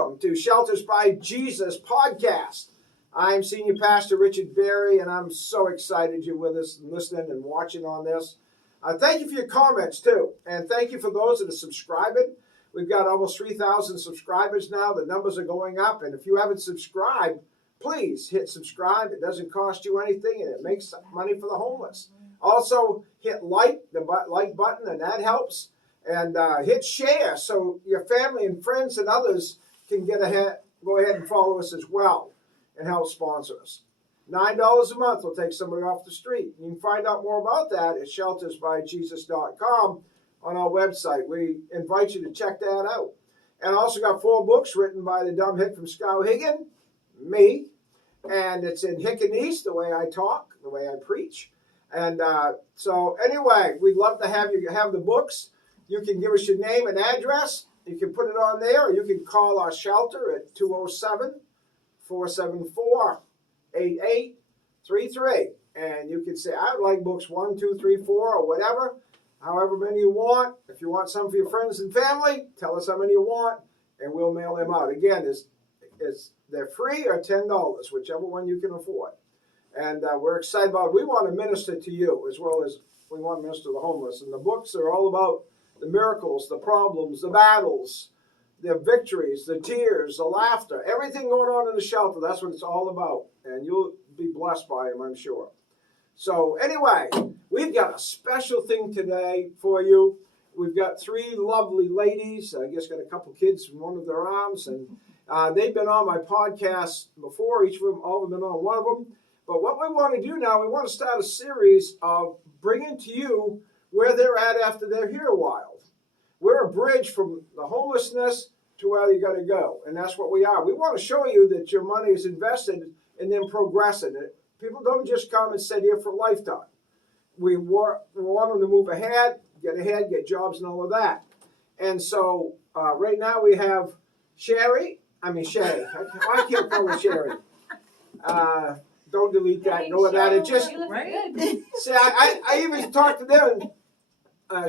welcome to Shelters by Jesus podcast. I'm Senior Pastor Richard Berry, and I'm so excited you're with us and listening and watching on this. Thank you for your comments, too, and thank you for those that are subscribing. We've got almost 3,000 subscribers now. The numbers are going up, and if you haven't subscribed, please hit subscribe. It doesn't cost you anything, and it makes money for the homeless. Also, hit the like button, and that helps. And hit share so your family and friends and others can go ahead and follow us as well and help sponsor us. $9 a month will take somebody off the street. You can find out more about that at sheltersbyjesus.com on our website. We invite you to check that out. And I also got 4 books written by the dumb hick from Skowhegan, me, and it's in Hickanese, the way I talk, the way I preach. And so anyway, we'd love to have you have the books. You can give us your name and address. You can put it on there, or you can call our shelter at 207-474-8833. And you can say, I would like books 1, 2, 3, 4, or whatever, however many you want. If you want some for your friends and family, tell us how many you want, and we'll mail them out. Again, they're free or $10, whichever one you can afford. And we're excited about it. We want to minister to you as well as we want to minister to the homeless. And the books are all about the miracles, the problems, the battles, the victories, the tears, the laughter, everything going on in the shelter. That's what it's all about. And you'll be blessed by them, I'm sure. So anyway, we've got a special thing today for you. We've got 3 lovely ladies. I guess got a couple kids from one of their arms. And they've been on my podcast before. Each of them, all of them been on one of them. But what we want to do now, we want to start a series of bringing to you where they're at after they're here a while. We're a bridge from the homelessness to where you got to go, and that's what we are. We want to show you that your money is invested and then progressing. People don't just come and sit here for a lifetime. We want them to move ahead, get jobs and all of that. And so right now we have Shay. I can't call her Sherry. Don't delete that. Know that. It just see. I even talked to them.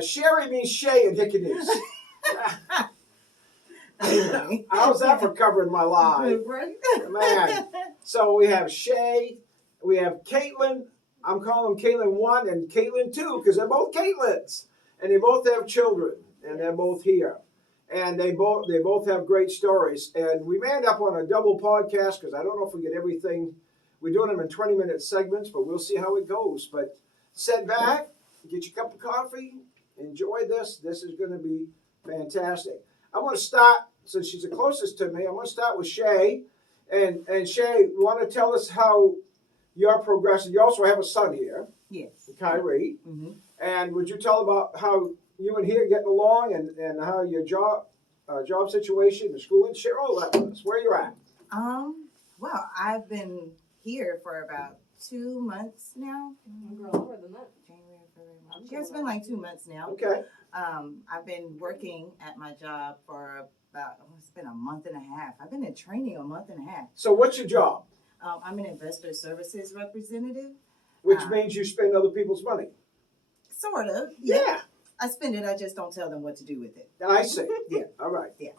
Sherry means Shay in Hickanese. How's that for covering my lie? Man. So we have Shay, we have Caitlin. I'm calling them Caitlin 1 and Caitlin 2 because they're both Caitlins. And they both have children. And they're both here. And they both have great stories. And we may end up on a double podcast because I don't know if we get everything. We're doing them in 20-minute segments, but we'll see how it goes. But sit back, get your cup of coffee, enjoy this. This is going to be fantastic. I'm going to start, since she's the closest to me, I'm going to start with Shay. And Shay, you want to tell us how you're progressing? You also have a son here. Yes. Kyrie. Mm-hmm. And would you tell about how you and he are getting along and how your job situation, the schooling, share all that with us. Where you're at? Well, I've been here for about 2 months now. Girl, longer than that. January, February, March. Yeah, it's been like 2 months now. Okay. I've been working at my job for it's been a month and a half. I've been in training a month and a half. So what's your job? I'm an investor services representative. Which means you spend other people's money. Sort of. Yeah. I spend it. I just don't tell them what to do with it. I see. Yeah. All right. Yeah.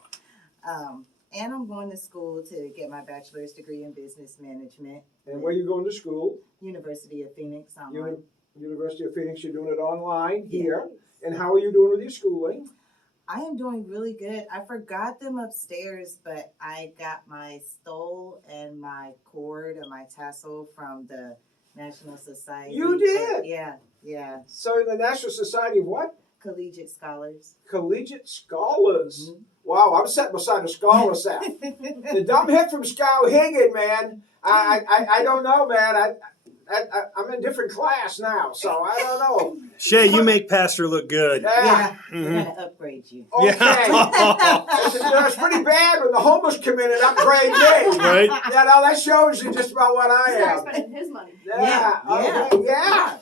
And I'm going to school to get my bachelor's degree in business management. And where you going to school? University of Phoenix. University of Phoenix. You're doing it online here. And how are you doing with your schooling? I am doing really good. I forgot them upstairs, but I got my stole and my cord and my tassel from the National Society. You did? Yeah. So the National Society of what? Collegiate Scholars. Collegiate Scholars. Mm-hmm. Wow, I'm sitting beside a scholar set. The dumb hick from Skowhegan, man. I don't know, man. I'm in a different class now, so I don't know. Shay, you make Pastor look good. Yeah, Mm-hmm. we're going to upgrade you. Okay. It's pretty bad when the homeless come in and upgrade me. Right? Yeah, no, that shows you just about what I Start am. spending his money. Yeah. Okay, yeah.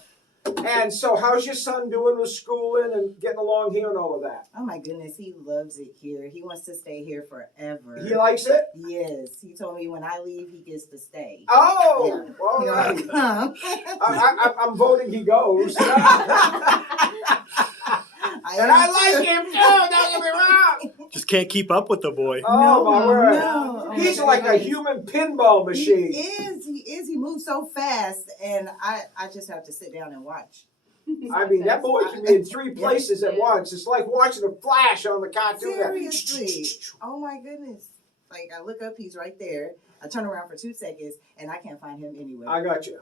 And so how's your son doing with schooling and getting along here and all of that? Oh my goodness, he loves it here. He wants to stay here forever. He likes it? Yes, he told me when I leave, he gets to stay. Oh, Yeah. all right. You know, I'm voting he goes. And I like him too, don't get me wrong. Just can't keep up with the boy. Oh, my word. no. Oh, He's my like a goodness. human pinball machine. He is. He moves so fast, and I just have to sit down and watch. I mean, that boy can be in 3 places at once. It's like watching a flash on the cartoon. Seriously. Oh my goodness. Like, I look up, he's right there. I turn around for 2 seconds, and I can't find him anywhere. I got you.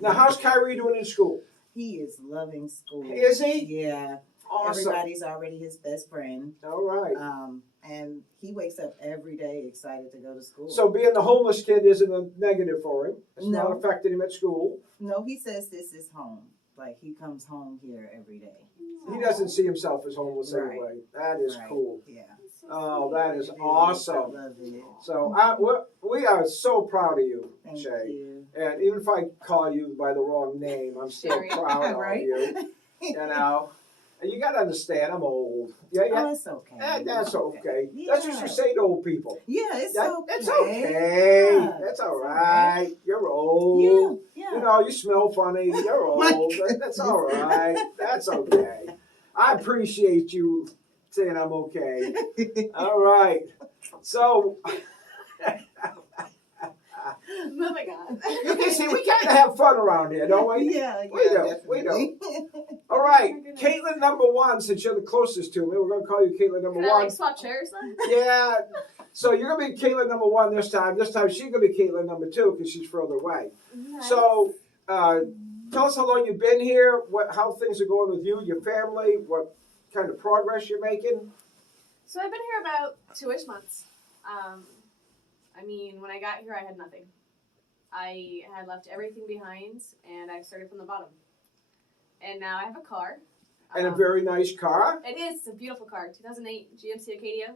Now, how's Kyrie doing in school? He is loving school. Is he? Yeah. Awesome. Everybody's already his best friend. All right. And he wakes up every day excited to go to school. So being the homeless kid isn't a negative for him. It's No. not affecting him at school. No, he says this is home. Like, he comes home here every day. He doesn't see himself as homeless Right. anyway. That is Right. cool. Yeah. Oh, that is I awesome. love it. So we are so proud of you, Thank Shay. you. And even if I call you by the wrong name, I'm still Sherry. proud Right? of you. You know, and you got to understand, I'm old. Yeah, yeah. Oh, it's okay. That's okay. Yeah. That's what you say to old people. Yeah, it's okay. That's okay. Yeah, That's it's all all right. You're old. Yeah, yeah. You know, you smell funny. You're old. That's all right. That's okay. I appreciate you saying I'm okay. All right. So, Moving on. you can see we kind of have fun around here, don't we? Yeah, We do, definitely. All right. Oh my goodness. Caitlin number 1, since you're the closest to me, we're going to call you Caitlin number Can I 1. like swap chairs then? Yeah. So you're going to be Caitlin number 1 this time. This time she's going to be Caitlin number 2 because she's further away. Nice. So, tell us how long you've been here, how things are going with you, your family, what kind of progress you're making. So I've been here about 2-ish months. I mean, when I got here, I had nothing. I had left everything behind, and I started from the bottom. And now I have a car. And a very nice car. It is. It's a beautiful car. 2008 GMC Acadia.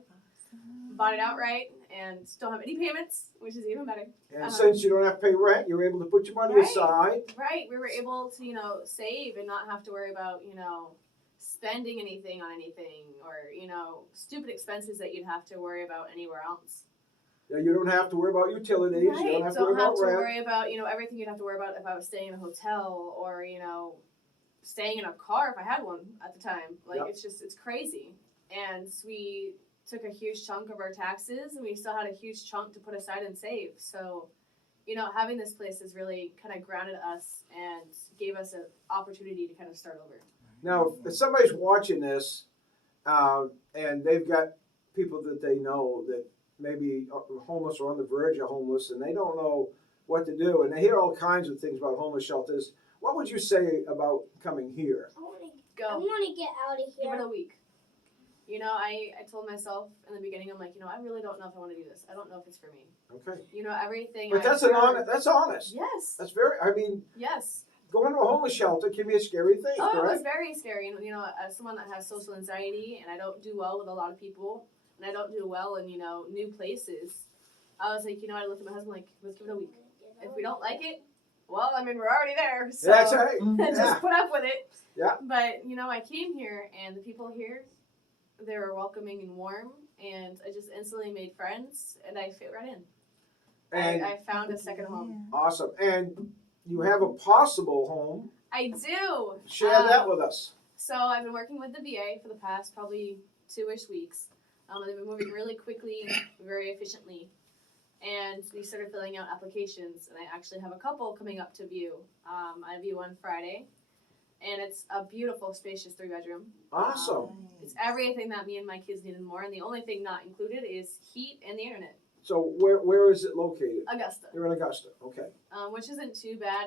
Bought it outright and don't have any payments, which is even better. And since you don't have to pay rent, you're able to put your money Right. aside. Right. We were able to, save and not have to worry about, spending anything on anything or, stupid expenses that you'd have to worry about anywhere else. Yeah, you don't have to worry about utilities. Right. You don't have to worry about rent. worry about, everything you'd have to worry about if I was staying in a hotel or, staying in a car if I had one at the time. Like, Yep. it's crazy. And we took a huge chunk of our taxes and we still had a huge chunk to put aside and save. So, having this place has really kind of grounded us and gave us an opportunity to kind of start over. Now, if somebody's watching this and they've got people that they know that maybe are homeless or on the verge of homeless and they don't know what to do and they hear all kinds of things about homeless shelters, what would you say about coming here? I Go. want to get out of Give it here. a week. I told myself in the beginning, I'm like, I really don't know if I want to do this. I don't know if it's for me. Okay. Everything. But that's that's honest. Yes. That's very, I mean, Yes. going to a homeless shelter can be a scary thing, Oh, it was correct? very scary. And, as someone that has social anxiety and I don't do well with a lot of people and I don't do well in, new places, I was like, I looked at my husband like, let's give it a week. If we don't like it, well, we're already there. So That's right. just Yeah. put up with it. Yeah. But, I came here and the people here, they were welcoming and warm and I just instantly made friends and I fit right in. And I found a second home. awesome. And you have a possible home. I do. Share that with us. So I've been working with the VA for the past probably 2-ish weeks. They've been moving really quickly, very efficiently. And we started filling out applications, and I actually have a couple coming up to view. I view on Friday, and it's a beautiful, spacious 3-bedroom. Awesome. It's everything that me and my kids need and more, and the only thing not included is heat and the internet. So where is it located? Augusta, You're in Augusta. Okay. which isn't too bad.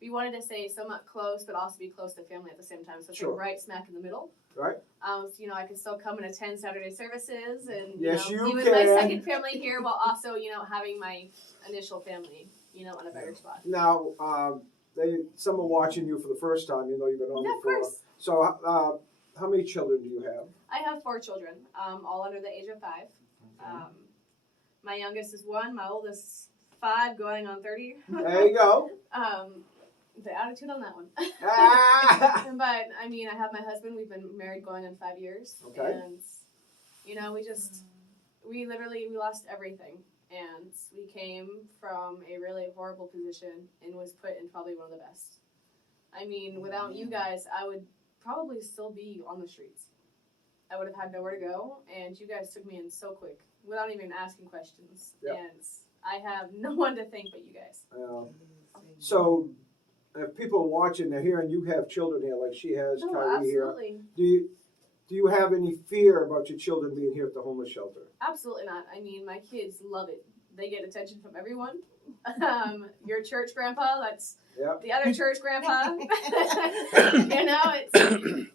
We wanted to stay somewhat close, but also be close to family at the same time. So it's Sure. like right smack in the middle. Right. So, I can still come and attend Saturday services and Yes, you be with my can. second family here while also, having my initial family, on a better spot. Now, someone watching you for the first time, you've been on Yeah, of before. course. So, how many children do you have? I have 4 children, all under the age of 5. My youngest is 1, my oldest 5, going on 30. There you go. The attitude on that one. Ah! But I have my husband. We've been married going on 5 years. Okay. And we lost everything, and we came from a really horrible position and was put in probably one of the best. Without you guys, I would probably still be on the streets. I would have had nowhere to go, and you guys took me in so quick without even asking questions. Yep. And I have no one to thank but you guys. So, if people are watching, they're hearing you have children here, like she has, No, Kylie here. absolutely. Do you have any fear about your children being here at the homeless shelter? Absolutely not. I mean, my kids love it. They get attention from everyone. Your church grandpa, that's Yep. the other church grandpa. It's.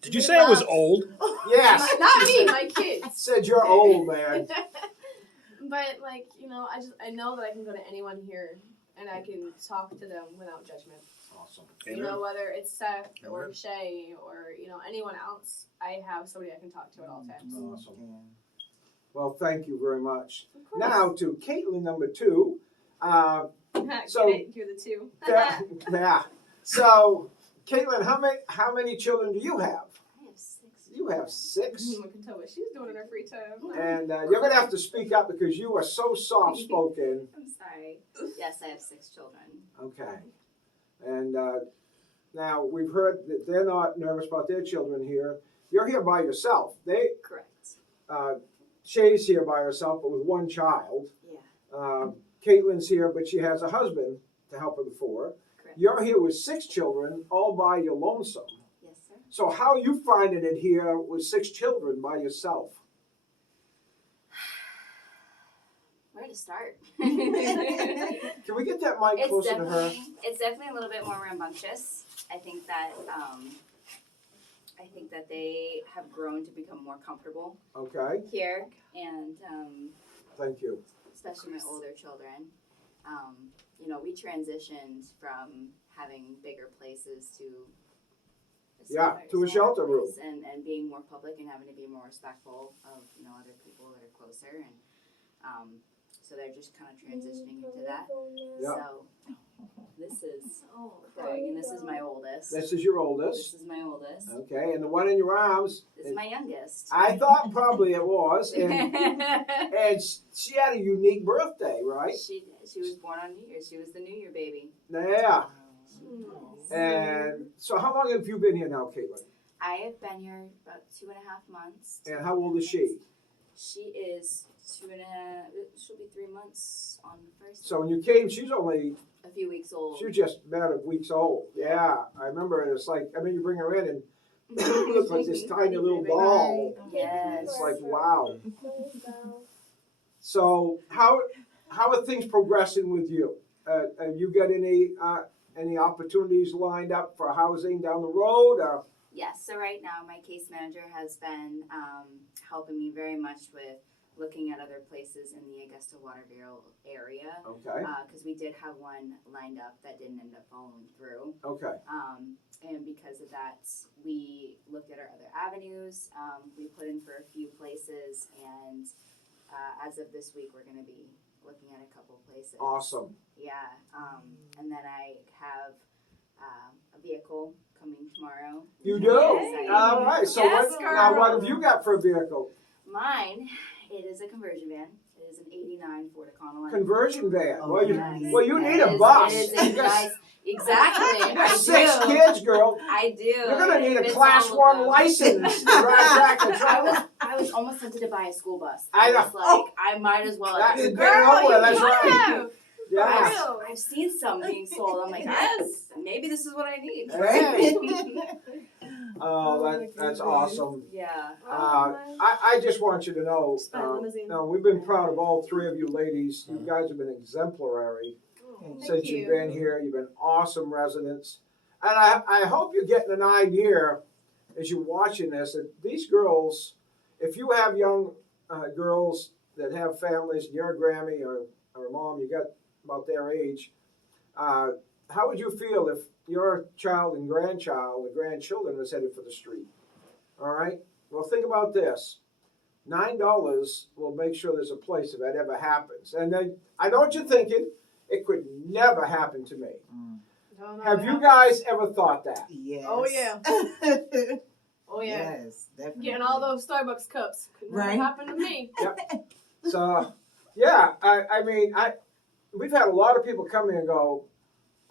Did you say I was old? Yes. Not me, my kids. Said you're old, man. But I know that I can go to anyone here and I can talk to them without judgment. Awesome. You know, whether it's Seth or Amen. Shay or anyone else, I have somebody I can talk to at all times. Awesome. Well, thank you very much. Of course. Now to Caitlin, number 2. So- Get it? You're the two. Yeah. So, Caitlin, how many children do you have? I have 6. You have 6. I can tell what she's doing in her free time. And you're going to have to speak up because you are so soft-spoken. I'm sorry. Yes, I have 6 children. Okay. And now we've heard that they're not nervous about their children here. You're here by yourself. Correct. Shay's here by herself, but with one child. Yeah. Caitlin's here, but she has a husband to help her before. Correct. You're here with 6 children, all by your lonesome. Yes, sir. So how are you finding it here with 6 children by yourself? Where to start? Can we get that mic closer to her? It's definitely a little bit more rambunctious. I think that they have grown to become more comfortable Okay, here, and thank you. especially my older children. We transitioned from having bigger places to To a shelter room. place and being more public and having to be more respectful of other people that are closer, and so they're just kind of transitioning into that. Yeah. So this is Craig, and this is my oldest. This is your This oldest. is my oldest. Okay, and the one in your arms. This is my youngest. I thought probably it was, and she had a unique birthday, right? She was born on New Year's. She was the New Year baby. Yeah. And so, how long have you been here now, Caitlin? I have been here about 2.5 months. And how old is she? She is 2.5. She'll be 3 months on the first. So when you came, she's A few weeks old. just about a week's old. Yeah, I remember it. It's like, you bring her in and it looks like this tiny little doll. Yes. It's like, wow. So how are things progressing with you? Have you got any opportunities lined up for housing down the road? Or? Yes. So right now, my case manager has been helping me very much with looking at other places in the Augusta Waterville area. Okay. Because we did have one lined up that didn't end up following through. Okay. And because of that, we looked at our other avenues. We put in for a few places, and as of this week, we're going to be looking at a couple places. Awesome. Yeah. And then I have a vehicle coming tomorrow. You do? Yay. All right. So Yes, now what girl. have you got for a vehicle? Mine, it is a conversion van. It is an '89 Ford Econoline. Conversion van. Oh, well, nice. you need It a is- bus. It is You a got- nice. Exactly. you got I 6 do. kids, girl. I do. You're gonna need a It's class all of 1 them. license to drive tractor trailer. I was almost tempted to buy a school bus. I was know. like, I might as well. That's I've, good. That's you right. have. Yeah. I've seen some being sold. I'm like, Yes. maybe this is what I need. Hey. Oh, that's awesome. Yeah. I just want you to know, Spy limousine. we've been proud of all 3 of you ladies. You guys have been exemplary Thank since you. you've been here. You've been awesome residents. And I hope you're getting an idea as you're watching this that these girls, if you have young girls that have families and you're a Grammy or a mom, you got about their age, how would you feel if your child and grandchild, the grandchildren, was headed for the street? All right? Well, think about this. $9 will make sure there's a place if that ever happens. And then, I know what you're thinking. It could never happen to me. No, no, Have no. you guys ever thought that? Yes. Oh, yeah. Oh yeah. Yes, definitely. Getting all those Starbucks cups. Could never Right. happen to me. So, yeah, I mean, we've had a lot of people come in and go,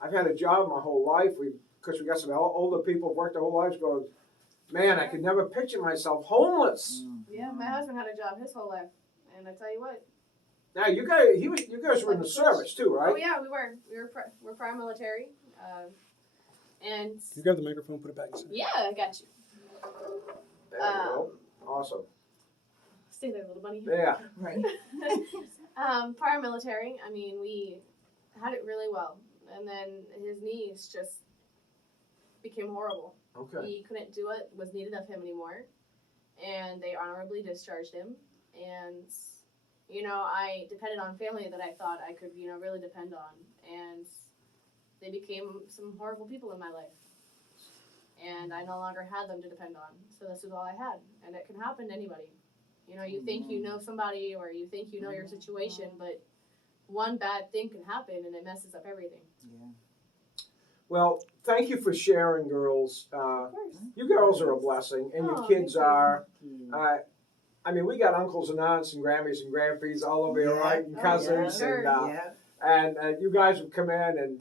I've had a job my whole life. Because we got some older people who've worked their whole lives go, Man, I could never picture myself homeless. Yeah, my husband had a job his whole life, and I tell you what. Now you guys were in the service too, right? Oh yeah, we were. We're prior military, and Can you grab the microphone, put it back inside? yeah, I got you. There you go. Awesome. Stay there, little bunny. Yeah. Right. Prior military. I mean, we had it really well, and then his knees just became horrible. Okay. He couldn't do what was needed of him anymore, and they honorably discharged him. And you know, I depended on family that I thought I could, really depend on, and they became some horrible people in my life. And I no longer had them to depend on, so this is all I had, and it can happen to anybody. You think you know somebody, or you think you know your situation, but one bad thing can happen, and it messes up everything. Yeah. Well, thank you for sharing, girls. Of course. You girls are a blessing, and your Oh, kids thank you. are. Yeah. I mean, we got uncles and aunts and grandmas and grandpas all over here, Yeah. right? And Oh, cousins, yeah. and Yeah. you guys have come in and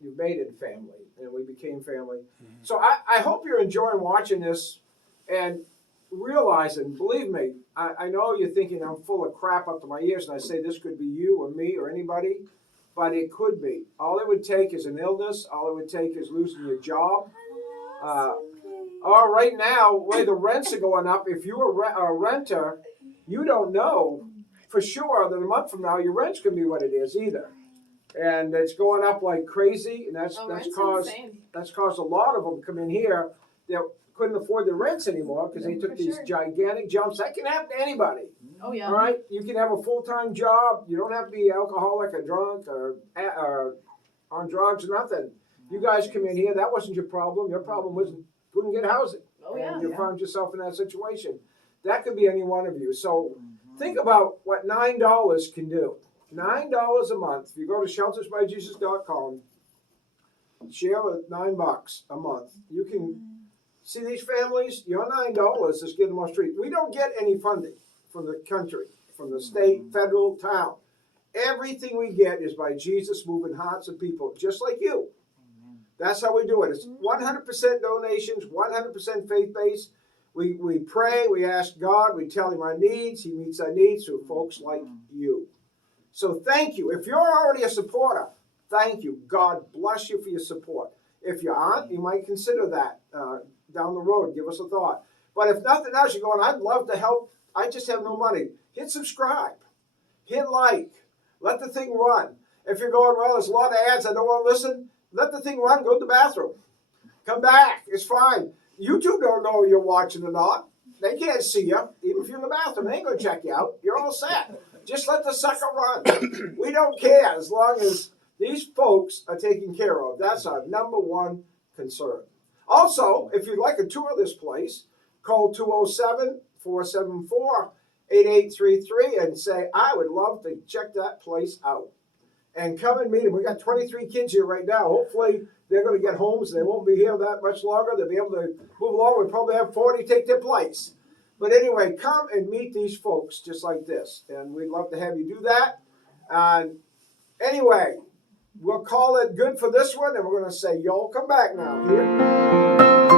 you've made it family, and we became family. So I hope you're enjoying watching this and realizing, believe me, I know you're thinking I'm full of crap up to my ears, and I say this could be you or me or anybody, but it could be. All it would take is an illness. All it would take is losing your job. Right now, where the rents are going up, if you're a renter, you don't know for sure that a month from now your rent's going to be what it is either. And it's going up like crazy, and that's Rent's caused insane. that's caused a lot of them come in here that couldn't afford the rents anymore because they took For these sure. gigantic jumps. That can happen to anybody. Oh yeah. All right, you can have a full-time job. You don't have to be alcoholic or drunk or on drugs or nothing. You guys come in here. That wasn't your problem. Your problem was couldn't get housing, Oh yeah. and you found yourself in that situation. That could be any one of you. So think about what $9 can do. $9 a month. If you go to sheltersbyjesus.com, share with $9 a month. You can see these families. Your $9 is getting them on the street. We don't get any funding from the country, from the state, federal, town. Everything we get is by Jesus moving hearts of people, just like you. That's how we do it. It's 100% donations, 100% faith-based. We pray, we ask God, we tell him our needs. He meets our needs through folks like you. So thank you. If you're already a supporter, thank you. God bless you for your support. If you aren't, you might consider that down the road. Give us a thought. But if nothing else, you're going, I'd love to help. I just have no money. Hit subscribe. Hit like. Let the thing run. If you're going, well, there's a lot of ads, I don't want to listen, let the thing run. Go to the bathroom. Come back. It's fine. YouTube don't know you're watching or not. They can't see you. Even if you're in the bathroom, they ain't going to check you out. You're all set. Just let the sucker run. We don't care as long as these folks are taken care of. That's our number one concern. Also, if you'd like a tour of this place, call 207-474-8833 and say, I would love to check that place out. And come and meet them. We got 23 kids here right now. Hopefully, they're going to get homes and they won't be here that much longer. They'll be able to move along. We'll probably have 40 take their place. But anyway, come and meet these folks just like this. And we'd love to have you do that. And anyway, we'll call it good for this one. And we're going to say, y'all come back now. Here.